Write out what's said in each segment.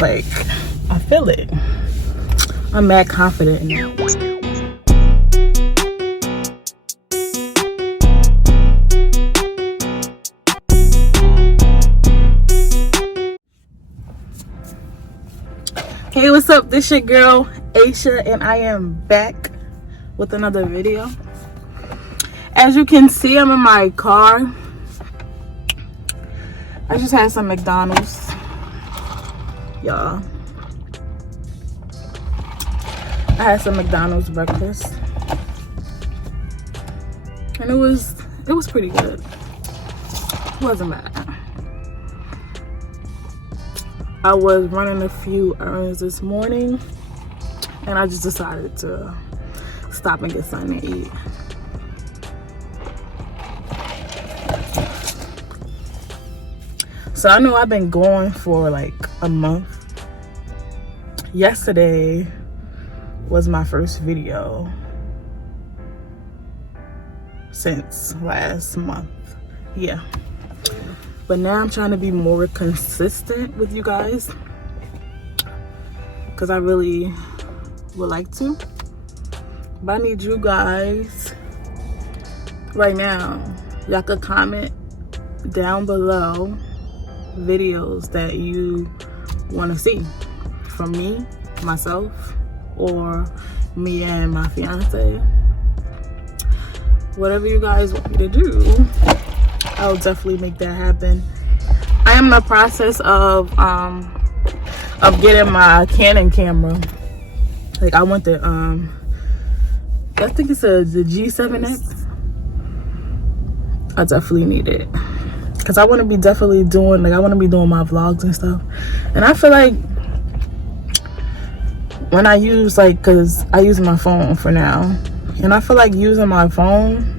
Like, I feel it. I'm mad confident in that. Hey, what's up? This your girl Asha, and I am back with another video. As you can see, I'm in my car. I just had some McDonald's, y'all. I had some McDonald's breakfast, and it was pretty good. It wasn't bad. I was running a few errands this morning, and I just decided to stop and get something to eat. So I know I've been going for like a month. Yesterday was my first video since last month. Yeah. But now I'm trying to be more consistent with you guys, because I really would like to. But I need you guys right now. Y'all could comment down below videos that you want to see from me, myself, or me and my fiance. Whatever you guys want me to do, I'll definitely make that happen. I am in the process of getting my Canon camera. Like, I want the I think it's the G7X. I definitely need it, because I want to be definitely doing, like, I want to be doing my vlogs and stuff. And I feel like when I use, like, because I use my phone for now, and I feel like using my phone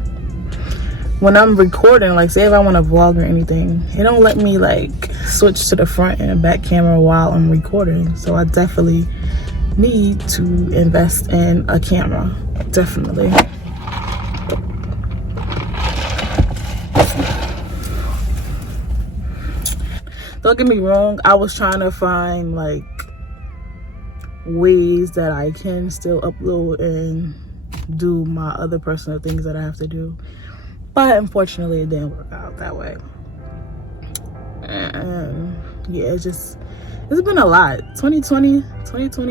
when I'm recording, like, say if I want to vlog or anything, it don't let me like switch to the front and back camera while I'm recording. So I definitely need to invest in a camera. Definitely. Don't get me wrong, I was trying to find like ways that I can still upload and do my other personal things that I have to do. But unfortunately, it didn't work out that way. And yeah, it's been a lot. 2020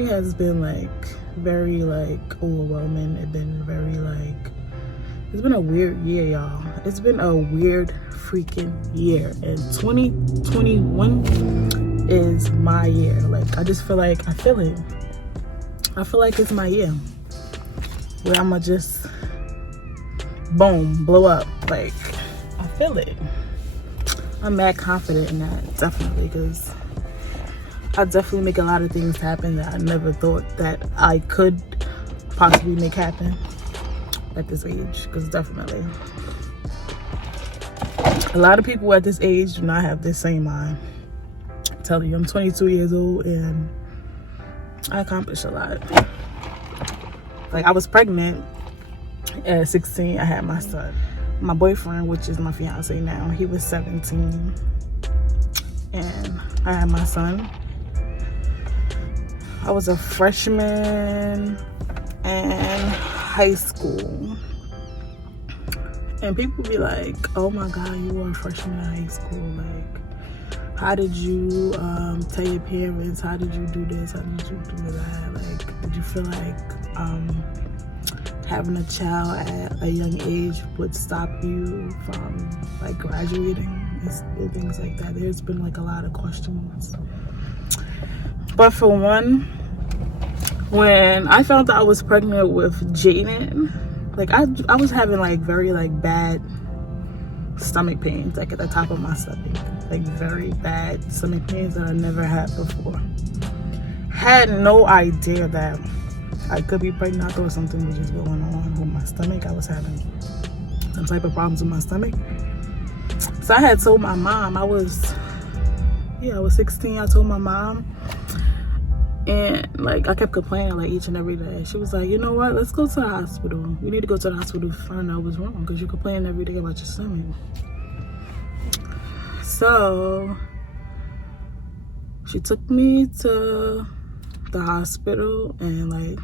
has been like very like overwhelming. It's been very like, it's been a weird year, y'all. It's been a weird freaking year. And 2021 is my year. Like, I just feel like, I feel it. I feel like it's my year, where I'ma just boom, blow up. Like, I feel it. I'm mad confident in that, definitely, because I definitely make a lot of things happen that I never thought that I could possibly make happen at this age. Because definitely a lot of people at this age do not have this same mind. I'm telling you, I'm 22 years old and I accomplished a lot. Like, I was pregnant at 16. I had my son. My boyfriend, which is my fiance now, he was 17, and I had my son. I was a freshman in high school, and people be like, oh my god, you were a freshman in high school, like, how did you tell your parents, how did you do this, how did you do that, like, did you feel like having a child at a young age would stop you from like graduating and things like that? There's been like a lot of questions. But for one, when I found out I was pregnant with Jaden, like I was having like very like bad stomach pains, like at the top of my stomach, like very bad stomach pains that I never had before. Had no idea that I could be pregnant. I thought something was just going on with my stomach. I was having some type of problems with my stomach. So I had told my mom, I was 16. I told my mom, and like I kept complaining like each and every day. She was like, you know what, let's go to the hospital. We need to go to the hospital to find out what's wrong, because you're complaining every day about your stomach. So She took me to the hospital, and like,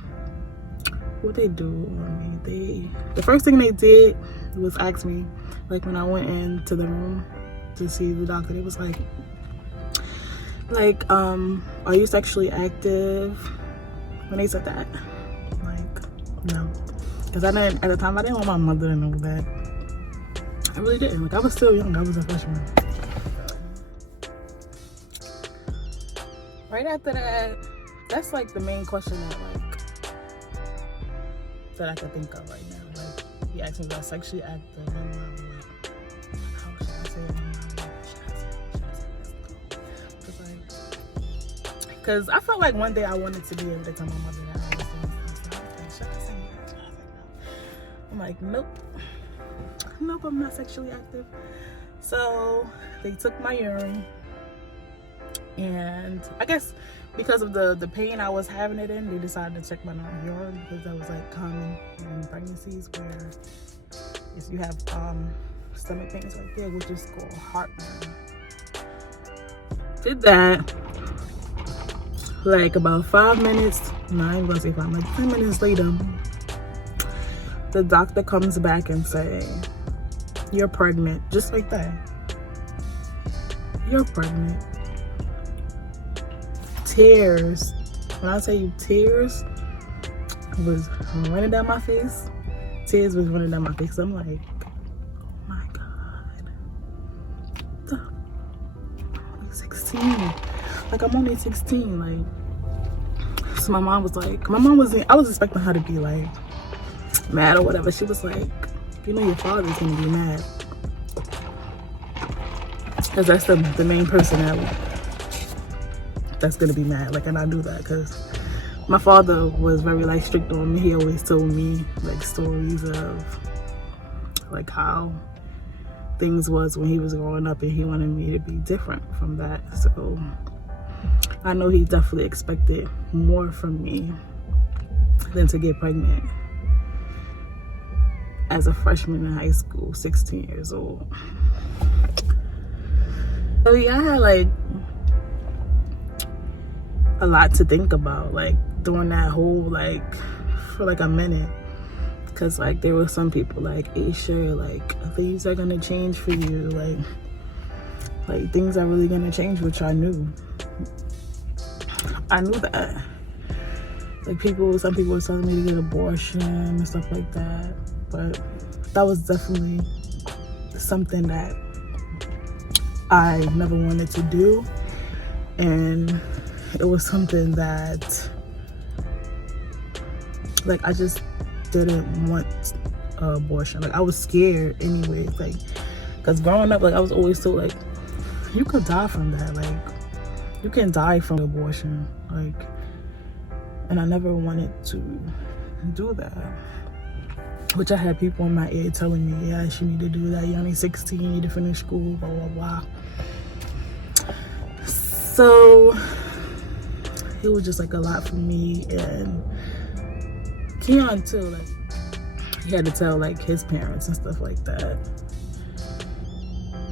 what they do on me, the first thing they did was ask me, like, when I went into the room to see the doctor, it was like, are you sexually active? When they said that, like, no, because I didn't, at the time, I didn't want my mother to know that. I really didn't. Like, I was still young. I was a freshman. Right after that, that's like the main question that I can think of right now. Like, he asked me about sexually active, and I'm like, how should I say it? Because I felt like one day I wanted to be able to tell my mother that I was doing stuff. I was like, should I say it? I'm like, nope, I'm not sexually active. So they took my urine, and I guess because of the pain I was having it in, they decided to check my urine, because that was like common in pregnancies, where if you have stomach pains right there, which is called heartburn. Did that. Like about 5 minutes, no, I ain't gonna say 5 minutes, 10 minutes later, the doctor comes back and say, you're pregnant. Just like that. You're pregnant. Tears. When I tell you tears was running down my face. Tears was running down my face. I'm like, oh my God. I'm like 16. Like, I'm only 16. Like, so my mom was like, I was expecting her to be like mad or whatever. She was like, you know, your father's gonna be mad, because that's the main person that's gonna be mad. Like, and I knew that because my father was very like strict on me. He always told me like stories of like how things was when he was growing up, and he wanted me to be different from that. So I know he definitely expected more from me than to get pregnant as a freshman in high school, 16 years old. So yeah, I had like a lot to think about, like during that whole, like for like a minute, because like there were some people like, Asha, like things are gonna change for you, like things are really gonna change, which I knew that. Like some people were telling me to get abortion and stuff like that, but that was definitely something that I never wanted to do, and it was something that like I just didn't want abortion. Like, I was scared anyways, like, because growing up, like, I was always told like, you could die from that, like you can die from abortion, like, and I never wanted to do that. Which I had people in my ear telling me, yeah, you need to do that, you're only 16, you need to finish school, blah blah blah. So it was just like a lot for me. And Keon too, like he had to tell like his parents and stuff like that,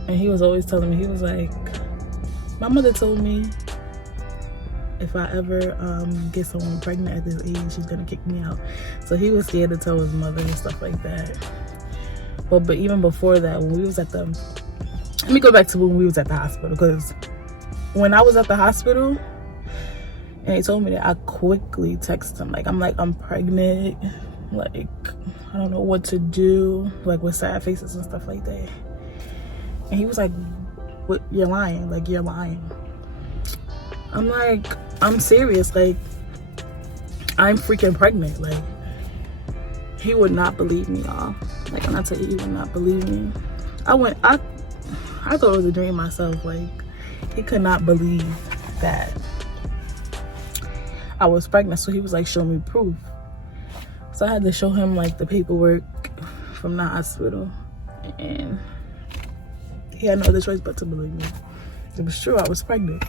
and he was always telling me, he was like, my mother told me if I ever get someone pregnant at this age, she's gonna kick me out. So he was scared to tell his mother and stuff like that. But even before that, when we was at the, let me go back to when we was at the hospital, because when I was at the hospital and he told me that, I quickly texted him, like, I'm pregnant, like I don't know what to do, like with sad faces and stuff like that. And he was like, what, you're lying, like you're lying. I'm like, I'm serious, like I'm freaking pregnant. Like, he would not believe me, y'all. Like, when I tell you, he would not believe me. I thought it was a dream myself. Like, he could not believe that I was pregnant. So he was like, show me proof. So I had to show him like the paperwork from the hospital, and he had no other choice but to believe me. It was true, I was pregnant.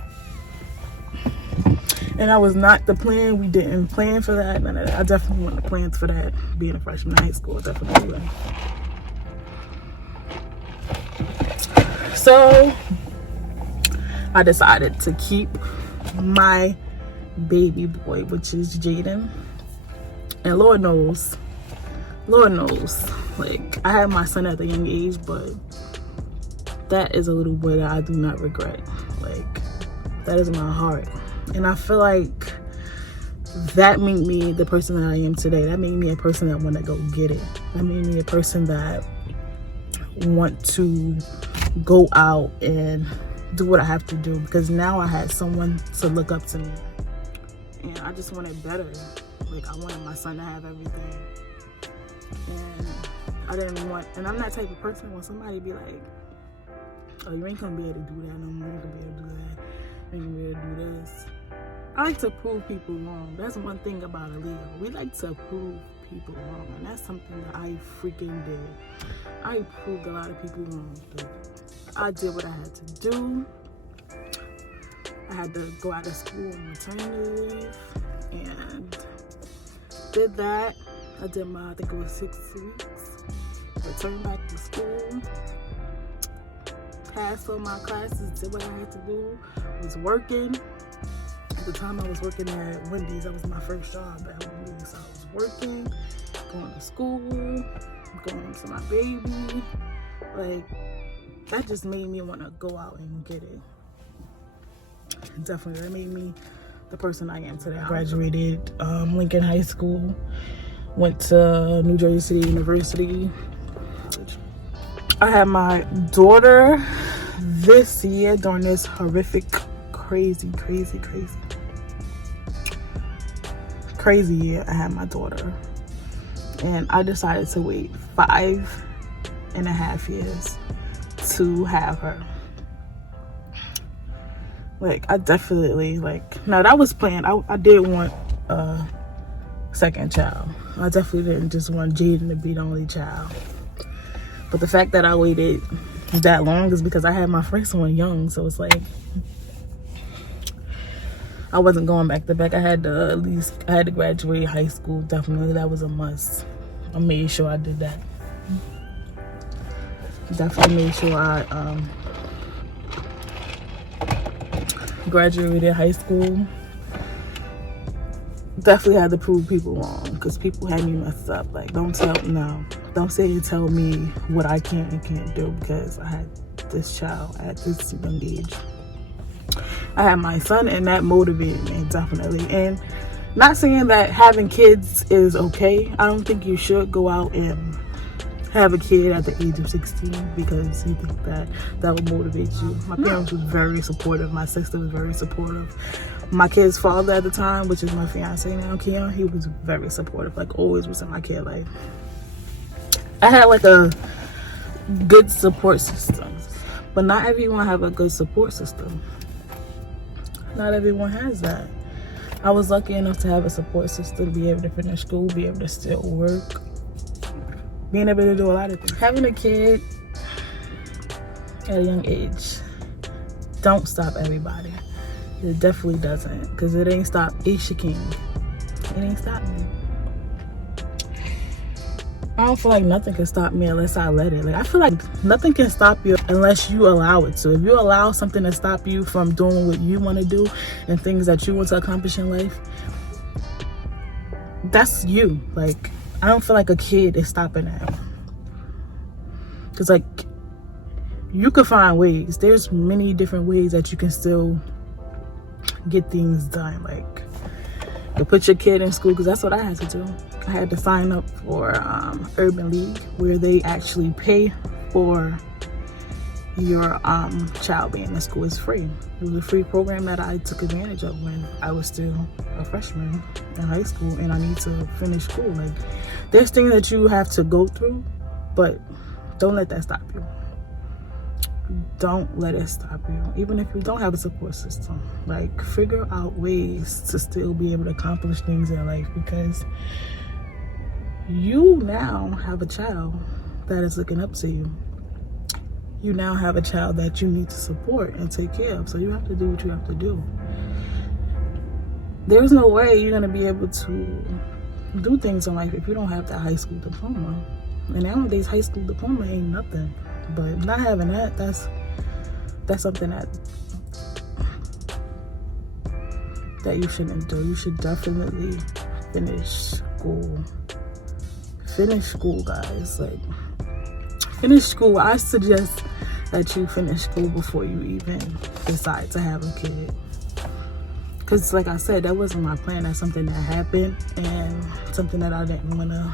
And I was not the plan. We didn't plan for that. None of that. I definitely wasn't planned for that. Being a freshman in high school, definitely wasn't. So I decided to keep my baby boy, which is Jaden. And Lord knows, like, I had my son at a young age, but that is a little boy that I do not regret. Like, that is my heart. And I feel like that made me the person that I am today. That made me a person that want to go get it. That made me a person that want to go out and do what I have to do, because now I had someone to look up to me. And I just wanted better. Like, I wanted my son to have everything. And I didn't want, and I'm that type of person when somebody be like, oh, you ain't gonna be able to do that no more, you ain't gonna be able to do that, you ain't gonna be able to do this. I like to prove people wrong. That's one thing about a Leo. We like to prove people wrong, and that's something that I freaking did. I proved a lot of people wrong, dude. I did what I had to do. I had to go out of school on maternity leave, and did that. I did my, I think it was 6 weeks. Returned back to school. Passed all my classes, did what I had to do. Was working. At the time I was working at Wendy's. That was my first job at Wendy's. So I was working, going to school, going to my baby. Like, that just made me want to go out and get it. Definitely, that made me the person I am today. I graduated Lincoln High School, went to New Jersey City University. I had my daughter this year during this horrific, crazy year. I had my daughter, and I decided to wait 5.5 years to have her. Like, I definitely, like, now that was planned. I did want a second child. I definitely didn't just want Jaden to be the only child. But the fact that I waited that long is because I had my first one young. So it's like, I wasn't going back to back. I had to graduate high school. Definitely, that was a must. I made sure I did that. Definitely made sure I graduated high school. Definitely had to prove people wrong, because people had me messed up. Like, don't say and tell me what I can and can't do, because I had this child at this young age. I had my son, and that motivated me, definitely. And not saying that having kids is okay. I don't think you should go out and have a kid at the age of 16 because you think that will motivate you. My parents were very supportive. My sister was very supportive. My kid's father at the time, which is my fiance now, Keon, he was very supportive. Like, always was in my kid life. I had like a good support system, but not everyone have a good support system. Not everyone has that. I was lucky enough to have a support system, be able to finish school, be able to still work, being able to do a lot of things. Having a kid at a young age don't stop everybody. It definitely doesn't, because it ain't stopped Asha King. It ain't stopped me. I don't feel like nothing can stop me unless I let it. Like, I feel like nothing can stop you unless you allow it to. If you allow something to stop you from doing what you want to do and things that you want to accomplish in life, that's you. Like, I don't feel like a kid is stopping that. Because, like, you could find ways. There's many different ways that you can still get things done. Like, to put your kid in school, because that's what I had to do. I had to sign up for Urban League, where they actually pay for your child being in school. It's free. It was a free program that I took advantage of when I was still a freshman in high school and I need to finish school. Like, there's things that you have to go through, but don't let that stop you. Don't let it stop you. Even if you don't have a support system, like, figure out ways to still be able to accomplish things in life, because you now have a child that is looking up to you. You now have a child that you need to support and take care of. So you have to do what you have to do. There's no way you're going to be able to do things in life if you don't have that high school diploma. And nowadays, high school diploma ain't nothing. But not having that, that's something that that you shouldn't do. You should definitely finish school. Finish school, guys. Like, finish school. I suggest that you finish school before you even decide to have a kid. Because, like I said, that wasn't my plan. That's something that happened, and something that I didn't want to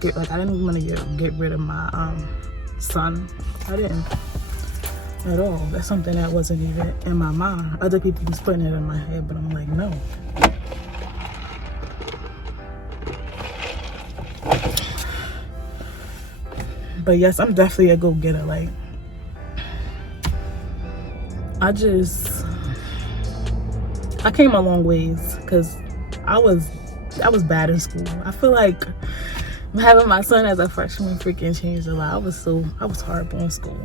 get. Like, I didn't want to get rid of my son. I didn't at all. That's something that wasn't even in my mind. Other people was putting it in my head, but I'm like, no. But yes, I'm definitely a go-getter. Like, I came a long ways because I was bad in school. I feel like having my son as a freshman freaking changed a lot. I was horrible in school.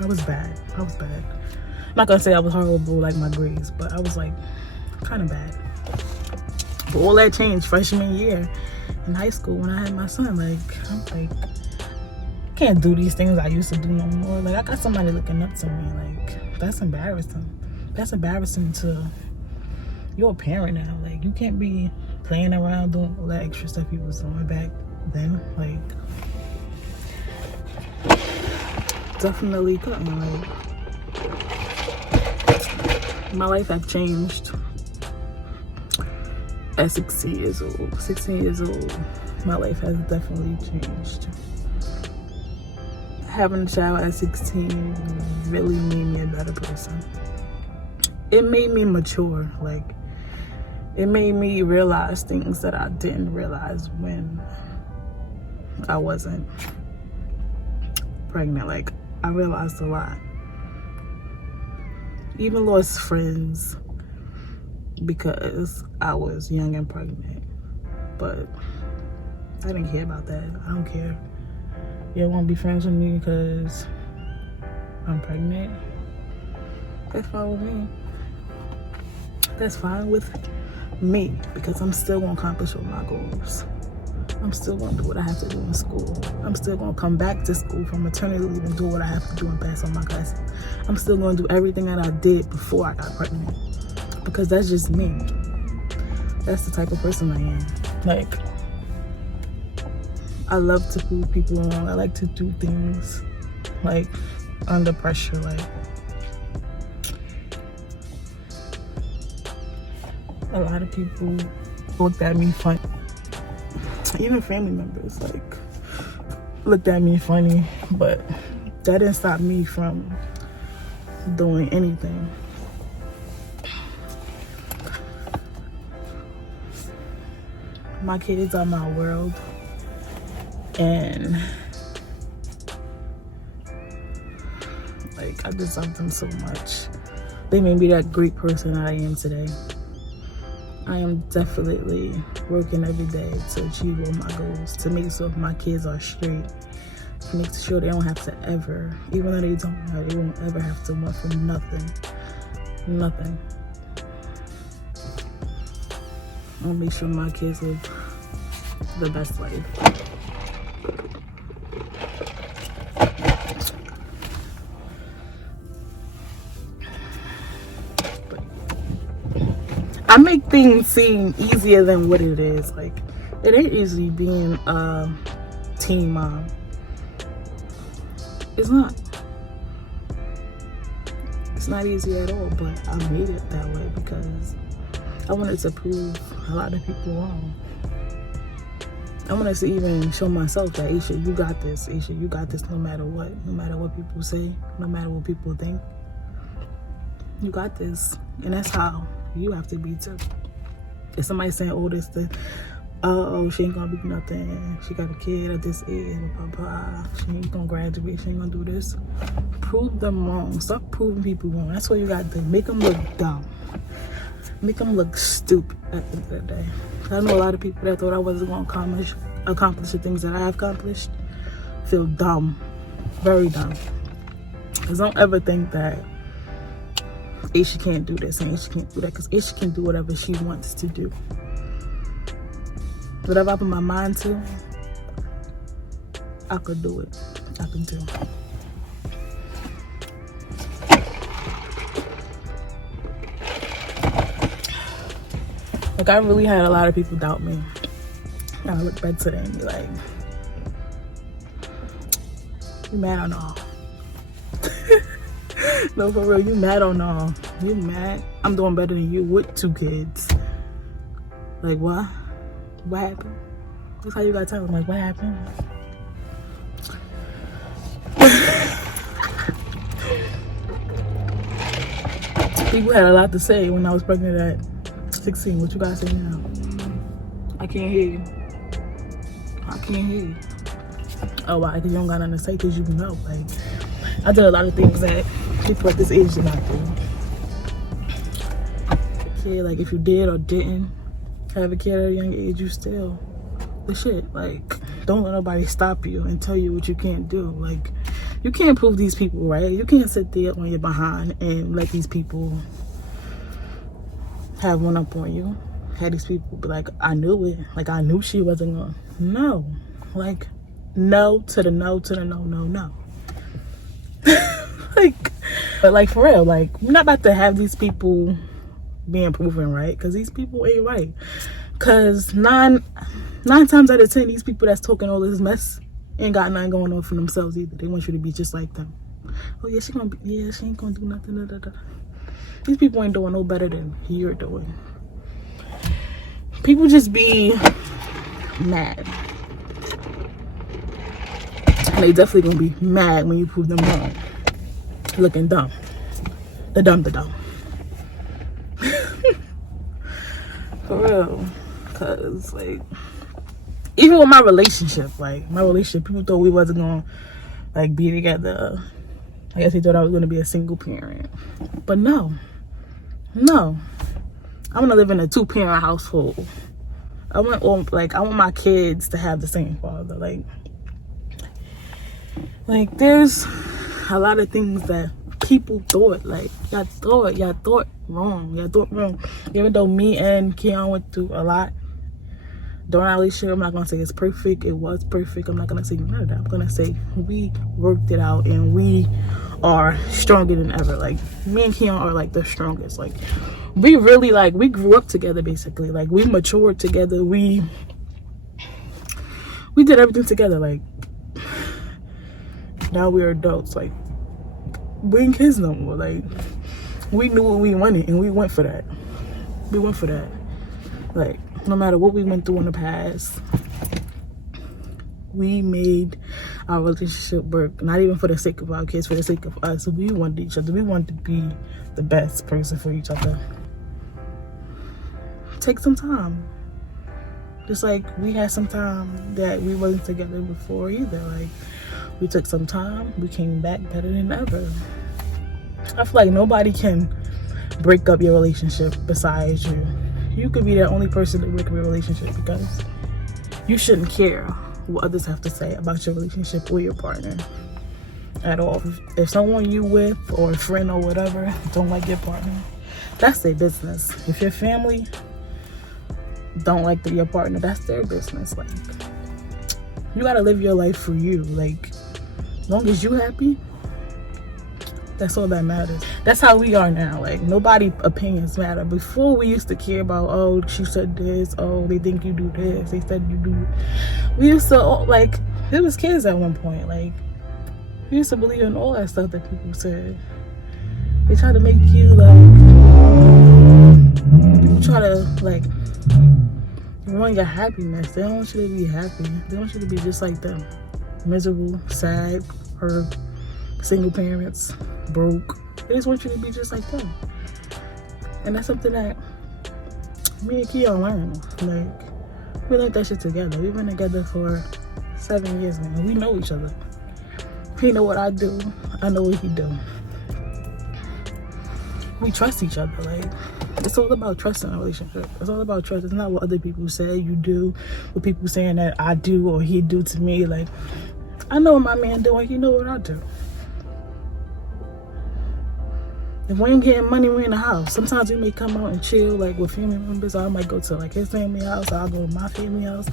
I was bad. I'm not gonna say I was horrible like my grades, but I was like kind of bad. But all that changed freshman year in high school when I had my son. Like, I'm like, I can't do these things I used to do no more. Like, I got somebody looking up to me. Like, that's embarrassing. That's embarrassing to you're a parent now. Like, you can't be playing around doing all that extra stuff you was doing back then. Like, definitely couldn't. Like, my life have changed at 16 years old. 16 years old, my life has definitely changed. Having a child at 16 really made me a better person. It made me mature. Like, it made me realize things that I didn't realize when I wasn't pregnant. Like, I realized a lot. Even lost friends because I was young and pregnant. But I didn't care about that. I don't care. You don't want to be friends with me because I'm pregnant? That's fine with me. That's fine with me, because I'm still going to accomplish all my goals. I'm still going to do what I have to do in school. I'm still going to come back to school from maternity leave and do what I have to do and pass on my classes. I'm still going to do everything that I did before I got pregnant, because that's just me. That's the type of person I am. Like, I love to prove people wrong. I like to do things like under pressure. Like, a lot of people looked at me funny. Even family members like looked at me funny, but that didn't stop me from doing anything. My kids are my world, and like, I just love them so much. They made me that great person I am today. I am definitely working every day to achieve all my goals, to make sure my kids are straight, to make sure they don't have to ever, even though they don't, they won't ever have to want for nothing. Nothing. I'll make sure my kids live the best life. I make things seem easier than what it is. Like, it ain't easy being a teen mom. It's not. It's not easy at all, but I made it that way because I wanted to prove a lot of people wrong. I wanted to even show myself that, Asha, you got this. Asha, you got this no matter what. No matter what people say, no matter what people think. You got this. And that's how you have to be too. If somebody saying, oh, this thing, oh, she ain't gonna be nothing, she got a kid at this age, blah, blah, she ain't gonna graduate, she ain't gonna do this. Prove them wrong. Stop proving people wrong. That's what you gotta do. Make them look dumb. Make them look stupid at the end of the day. I know a lot of people that thought I wasn't gonna accomplish the things that I have accomplished feel dumb. Very dumb. Because don't ever think that Asha can't do this and Asha can't do that, because Asha can do whatever she wants to do. Whatever I put my mind to, I could do it. I can do. Like, I really had a lot of people doubt me. And I look back today and be like, you mad or no? No, for real, you mad or no? You mad? I'm doing better than you with 2 kids. Like, what? What happened? That's how you gotta tell them, like, what happened? People had a lot to say when I was pregnant at 16. What you guys say now? I can't hear you. I can't hear you. Oh, why? Because you don't got nothing to say, because you know. Like, I did a lot of things that people at this age did not do. Kid, like, if you did or didn't have a kid at a young age, you still the shit. Like, don't let nobody stop you and tell you what you can't do. Like, you can't prove these people right. You can't sit there on your behind and let these people have one up on you. Have these people be like, I knew it. Like, I knew she wasn't gonna. No. Like, no to the no to the no, no, no. Like, but like, for real, like, we're not about to have these people being proven right, because these people ain't right. Because nine times out of 10, these people that's talking all this mess ain't got nothing going on for themselves either. They want you to be just like them. Oh yeah, she ain't gonna do nothing. Da, da, da. These people ain't doing no better than you're doing. People just be mad. And they definitely gonna be mad when you prove them wrong. Looking dumb. The dumb. For real. Cause, like, even with my relationship, people thought we wasn't gonna, like, be together. I guess they thought I was gonna be a single parent. But no. I'm gonna live in a 2-parent household. I want my kids to have the same father. Like there's a lot of things that people thought, like, y'all thought wrong. Even though me and Keon went through a lot during our relationship, I'm not gonna say it's perfect. It was perfect. I'm not gonna say none of that. I'm gonna say we worked it out and we are stronger than ever. Like, me and Keon are, like, the strongest. Like, we really, like, we grew up together, basically. Like, we matured together. We did everything together. Like, now we're adults. Like, we ain't kids no more. Like, we knew what we wanted and we went for that. Like, no matter what we went through in the past, we made our relationship work. Not even for the sake of our kids, for the sake of us. We wanted each other. We wanted to be the best person for each other. Take some time. Just like we had some time that we wasn't together before either. Like, we took some time. We came back better than ever. I feel like nobody can break up your relationship besides you. You could be the only person to break up your relationship, because you shouldn't care what others have to say about your relationship or your partner at all. If someone you with or a friend or whatever don't like your partner, that's their business. If your family don't like your partner, that's their business. Like, you gotta live your life for you. Like, as long as you happy, that's all that matters. That's how we are now. Like, nobody opinions matter. Before, we used to care about, oh, she said this, oh, they think you do this, they said you do. We used to, like, it was kids at one point. Like, we used to believe in all that stuff that people said. They try to make you, like, people try to, like, ruin your happiness. They don't want you to be happy. They want you to be just like them. Miserable, sad, or single parents, broke. They just want you to be just like them. And that's something that me and Keon learned. Like, we learned that shit together. We've been together for 7 years now. We know each other. He know what I do. I know what he do. We trust each other. Like, it's all about trust in a relationship. It's all about trust. It's not what other people say you do, what people saying that I do or he do to me. Like, I know what my man do and he know what I do. If we ain't getting money, we in the house. Sometimes we may come out and chill, like, with family members. Or I might go to, like, his family house, or I'll go to my family house.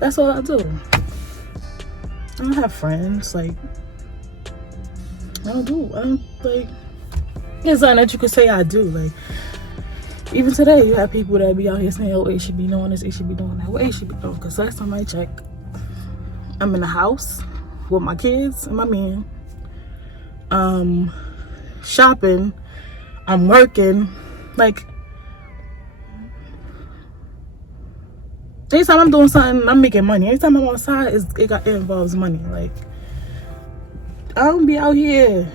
That's all I do. I don't have friends. Like, I don't, like, it's something that you could say I do. Like, Even today, you have people that be out here saying, oh, A should be doing this, A should be doing that. What A should be doing? Because last time I checked, I'm in the house with my kids and my man. Shopping. I'm working. Like, anytime I'm doing something, I'm making money. Anytime I'm outside, it involves money. Like, I don't be out here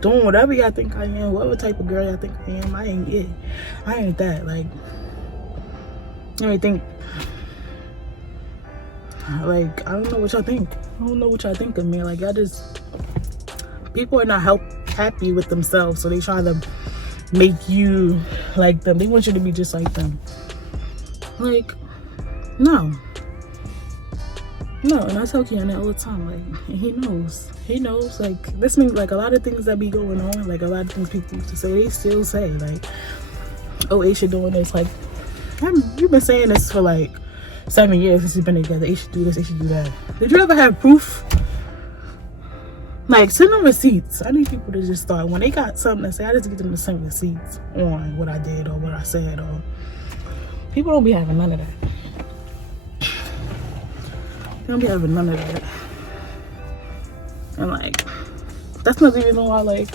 doing whatever y'all think I am, whatever type of girl y'all think I am. I ain't it. I ain't that. Like, I don't think. Like, I don't know what y'all think. I don't know what y'all think of me. Like, y'all just, people are not happy with themselves, so they try to make you like them. They want you to be just like them. Like, no, and I tell Keanu all the time, like, and he knows, like, this means, like, a lot of things that be going on, like, a lot of things people used to say, they still say, like, oh, Asha doing this, like, you've been saying this for, like, 7 years since you've been together. They should do this, they should do that. Did you ever have proof? Like, send them receipts. I need people to just start, when they got something to say, I just get them to send receipts on what I did or what I said. Or people don't be having none of that. They don't be having none of that. And, like, that's not the reason why, like,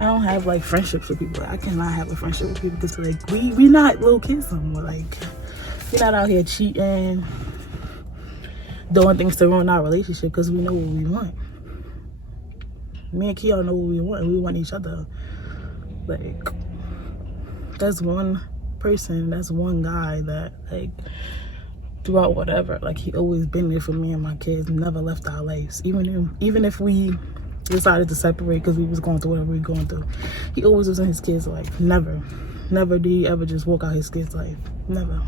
I don't have, like, friendships with people. I cannot have a friendship with people because, like, we not little kids anymore. Like, we're not out here cheating, doing things to ruin our relationship because we know what we want. Me and Keon know what we want. We want each other. Like, that's one person, that's one guy that, like, throughout whatever, like, he always been there for me and my kids, never left our lives. Even if we decided to separate because we was going through whatever we were going through, he always was in his kids' life. Never did he ever just walk out his kids' life. Never.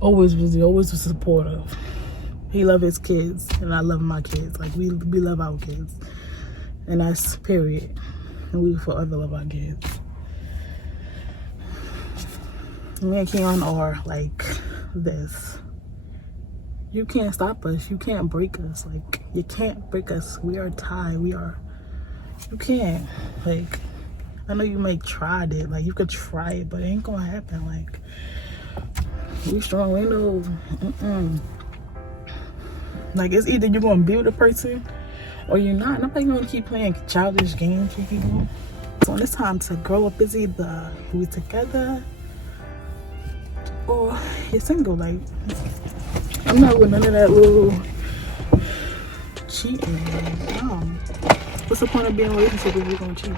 Always was supportive. He loved his kids and I love my kids. Like, we love our kids, and that's period. And we forever love our kids. Me and Keon are like this. You can't stop us. You can't break us. Like, you can't break us. We are tied. You can't. Like, I know you might try it. Like, you could try it, but it ain't gonna happen. Like, we strong. We know. Like, it's either you're gonna be with a person or you're not. Nobody gonna keep playing childish games with people. So when it's time to grow up, it's either we together or you're single. Like, I'm not with none of that little cheating. No. What's the point of being in a relationship if you're gonna cheat?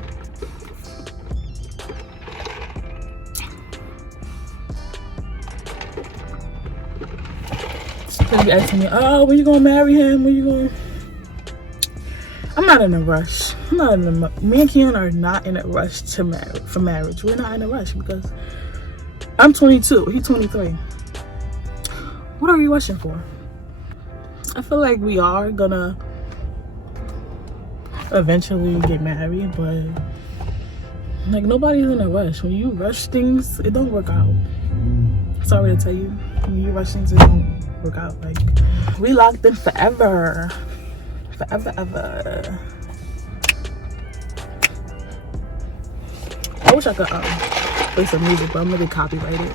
They be asking me, oh, when you gonna marry him? When you gonna? I'm not in a rush. Me and Keon are not in a rush for marriage. We're not in a rush because I'm 22. He's 23. What are we rushing for? I feel like we are gonna eventually get married, but, like, nobody's in a rush. When you rush things, it don't work out. Sorry to tell you, when you rush things, it don't work out. Like, we locked in forever ever. I wish I could play some music, but I'm gonna get copyrighted.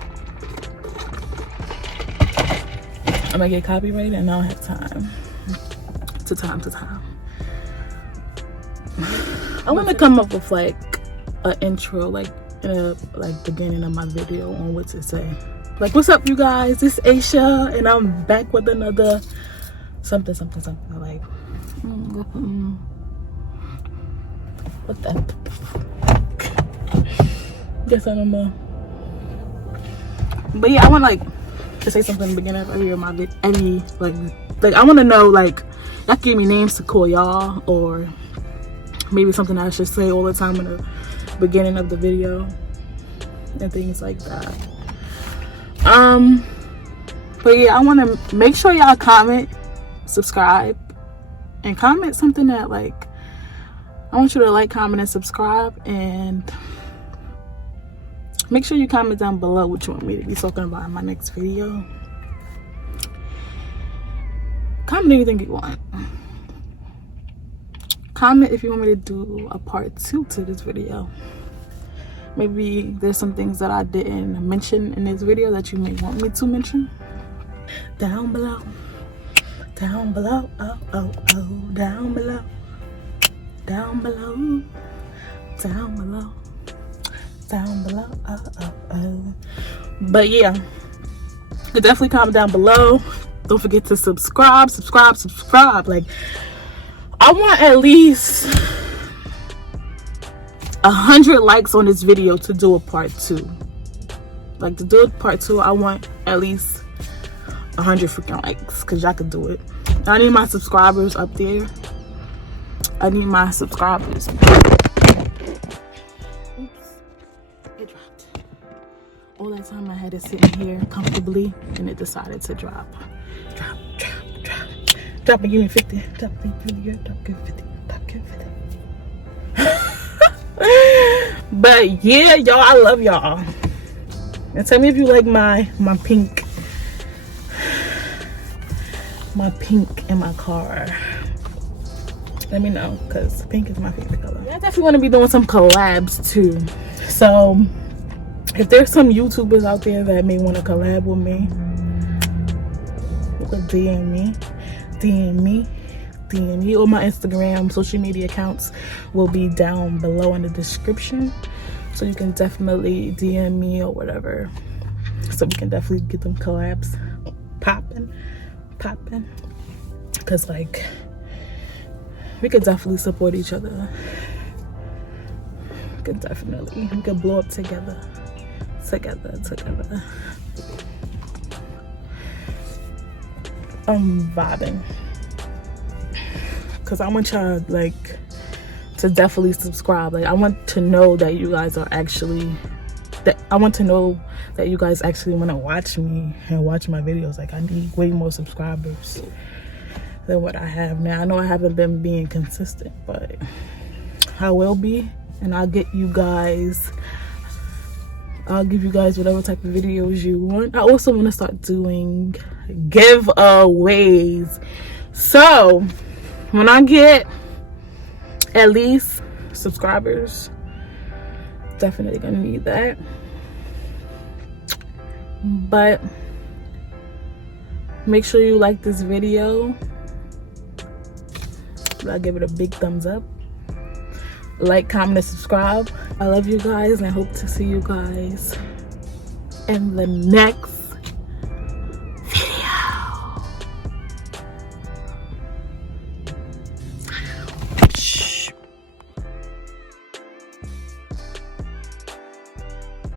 I'm gonna get copyrighted and I don't have time. To time. I want to come up with, like, an intro, like, in a, like, beginning of my video on what to say. Like, what's up, you guys? This is Asha, and I'm back with another something. Like, what the? Guess I don't know. But yeah, I want, like, to say something in the beginning of every of my vid. Like, I want to know, like, y'all give me names to call y'all, or maybe something I should say all the time in the beginning of the video, and things like that. But yeah, I want to make sure y'all comment, subscribe, and comment something that, like, I want you to like, comment, and subscribe, and make sure you comment down below what you want me to be talking about in my next video. Comment anything you want. Comment if you want me to do a part 2 to this video. Maybe there's some things that I didn't mention in this video that you may want me to mention. Down below, down below, oh, oh, oh, down below, down below, down below, down below, oh, oh, oh. But yeah, you can definitely comment down below. Don't forget to subscribe. Like, I want at least 100 likes on this video to do a part 2. Like, to do a part 2, I want at least 100 freaking likes, because y'all can do it. I need my subscribers up there. I need my subscribers. Oops, it dropped. All that time I had it sitting here comfortably, and it decided to drop. Drop and give me 50. Drop and give me 50. Drop, give 50. But yeah, y'all, I love y'all. And tell me if you like my pink in my car. Let me know, because pink is my favorite color. I definitely want to be doing some collabs too. So if there's some YouTubers out there that may want to collab with me, you can DM me, or my Instagram social media accounts will be down below in the description, so you can definitely DM me or whatever, so we can definitely get them collabs popping, because like we could definitely support each other. We can blow up together. I'm vibing, because I want y'all like to definitely subscribe. Like, I want to know that you guys are actually want to watch me and watch my videos. Like, I need way more subscribers than what I have now. I know I haven't been being consistent, but I will be, and I'll give you guys whatever type of videos you want. I also want to start doing giveaways. So when I get at least subscribers, definitely gonna need that. But make sure you like this video. I'll give it a big thumbs up. Like, comment, and subscribe. I love you guys, and I hope to see you guys in the next